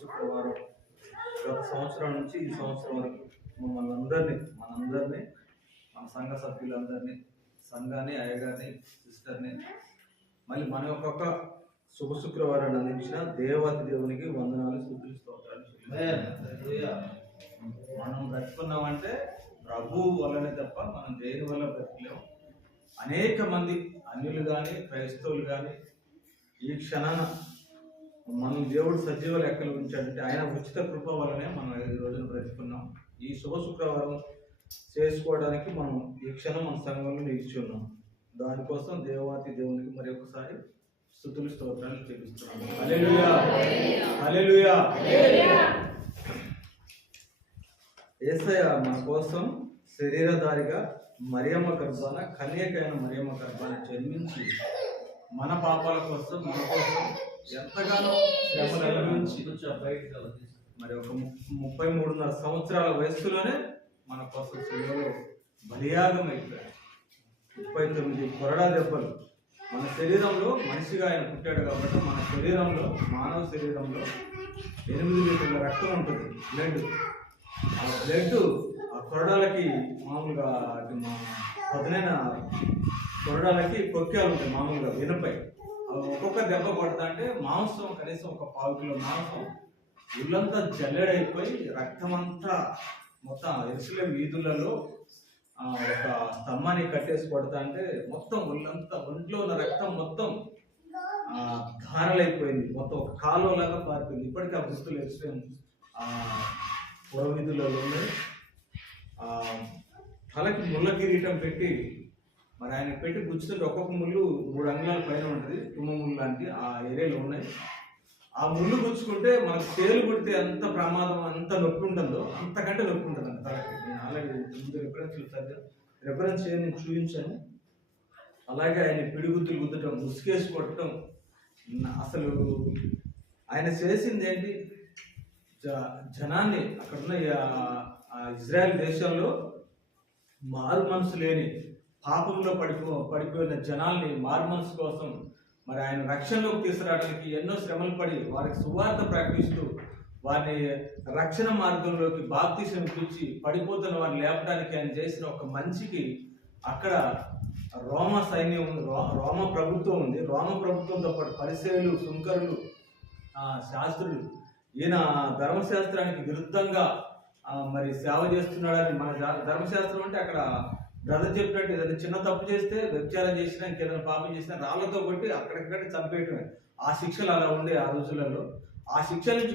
శుక్రవారం గత సంవత్సరం నుంచి ఈ సంవత్సరం వరకు మనందరినీ మన సంఘ సభ్యులందరినీ, సంఘాన్ని, అయ్యగారిని, సిస్టర్ని, మళ్ళీ మన ఒక్కొక్క శుభ శుక్రవారాన్ని అందించిన దేవాతి దేవునికి వందనాలు, స్తుతులు, స్తోత్రాలు. మనం బ్రతుకున్నామంటే ప్రభు వల్లనే తప్ప మనం దేని వల్ల బ్రతకలేము. అనేక మంది అన్యులు కానీ క్రైస్తవులు కానీ ఈ క్షణాన మనం దేవుడు సజీవ లెక్కలు ఉంచాడంటే ఆయన ఉచిత కృప వల్లనే మనం ఈ రోజున బ్రతుకున్నాం. ఈ శుభ శుక్రవారం చేసుకోవడానికి మనం ఈ క్షణం మన సంఘంలో నిలిచి ఉన్నాం. దానికోసం దేవాతి దేవునికి మరి ఒకసారి స్తుతులు, స్తోత్రాలు చెల్లిస్తున్నాము. హల్లెలూయా, హల్లెలూయా. యేసయ్య మన కోసం శరీరధారిగా మరియమ్మ గర్భాన, కన్యకైన మరియమ్మ గర్భాన జన్మించి మన పాపాల కోసం, మన కోసం ఎంతగానో శ్రమలు అనుభవించి మరి ఒక 33.5 సంవత్సరాల వయస్సులోనే మన కోసం శరీరంలో బలియాగం అయిపోయాడు. 39 కొరడా దెబ్బలు మన శరీరంలో, మనిషిగా ఆయన పుట్టాడు కాబట్టి మన శరీరంలో, మానవ శరీరంలో 8 లీటర్ల రక్తం ఉంటుంది, బ్లడ్. ఆ బ్లడ్ ఆ కొరడాలకి మామూలుగా పదునైన కొరడాలకి కొక్కాలు ఉంటాయి, మామూలుగా వినపై. అవి ఒక్కొక్క దెబ్బ కొడతా అంటే మాంసం కనీసం ఒక 1/4 కిలో మాంసం ఒళ్ళంతా జల్లెడైపోయి రక్తం అంతా మొత్తం ఎరుసలేం వీధులలో ఒక స్తంభాన్ని కట్టేసి కొడతా అంటే మొత్తం ఒంట్లో ఉన్న రక్తం మొత్తం ధారలైపోయింది, మొత్తం ఒక కాలువలాగా పారిపోయింది. ఇప్పటికీ ఆ దుస్తులు ఎరుసలేం పుర వీధులలో తలకి ముళ్ళ కిరీటం పెట్టి మరి ఆయన పెట్టి గుచ్చుతుంటే ఒక్కొక్క ముళ్ళు 3 అంగుళాల పైన ఉంటుంది, తుమ్మ ముళ్ళు లాంటి ఆ ఏరియాలో ఉన్నాయి. ఆ ముళ్ళు గుచ్చుకుంటే మనకు తేలు కుడితే ఎంత ప్రమాదం, ఎంత నొప్పి ఉంటుందో అంతకంటే నొప్పి ఉంటుంది అంత తలకి. నేను ఆల్రెడీ రెఫరెన్స్ నేను చూపించాను. అలాగే ఆయన పిడిగుద్దులు గుద్దటం, ముసుకేసి కొట్టడం, అసలు ఆయన చేసింది ఏంటి? జనాన్ని అక్కడున్న ఇజ్రాయెల్ దేశంలో మారు మనసు లేని పాపంలో పడిపోయిన జనాల్ని మారు మనసు కోసం మరి ఆయన రక్షణలోకి తీసుకురావడానికి ఎన్నో శ్రమలు పడి వారికి సువార్త ప్రకటిస్తూ వారిని రక్షణ మార్గంలోకి బాప్తిసం ఇప్పించి పడిపోతున్న వారిని లేపడానికి ఆయన చేసిన ఒక మంచికి అక్కడ రోమ సైన్యం ఉంది, రోమ ప్రభుత్వం ఉంది. రోమ ప్రభుత్వంతో పాటు పరిసయ్యులు, సుంకరులు, శాస్త్రులు, ఈయన ధర్మశాస్త్రానికి విరుద్ధంగా మరి సేవ చేస్తున్నాడని. మన ధర్మశాస్త్రం అంటే అక్కడ బ్రదర్ చెప్పినట్టు ఏదైనా చిన్న తప్పు చేస్తే, వ్యభిచారం చేసినా, ఇంకేదైనా పాపం చేసినా రాళ్లతో కొట్టి అక్కడికక్కడ చంపేయటమే. ఆ శిక్షలు అలా ఉండే ఆ రోజులలో. ఆ శిక్ష నుంచి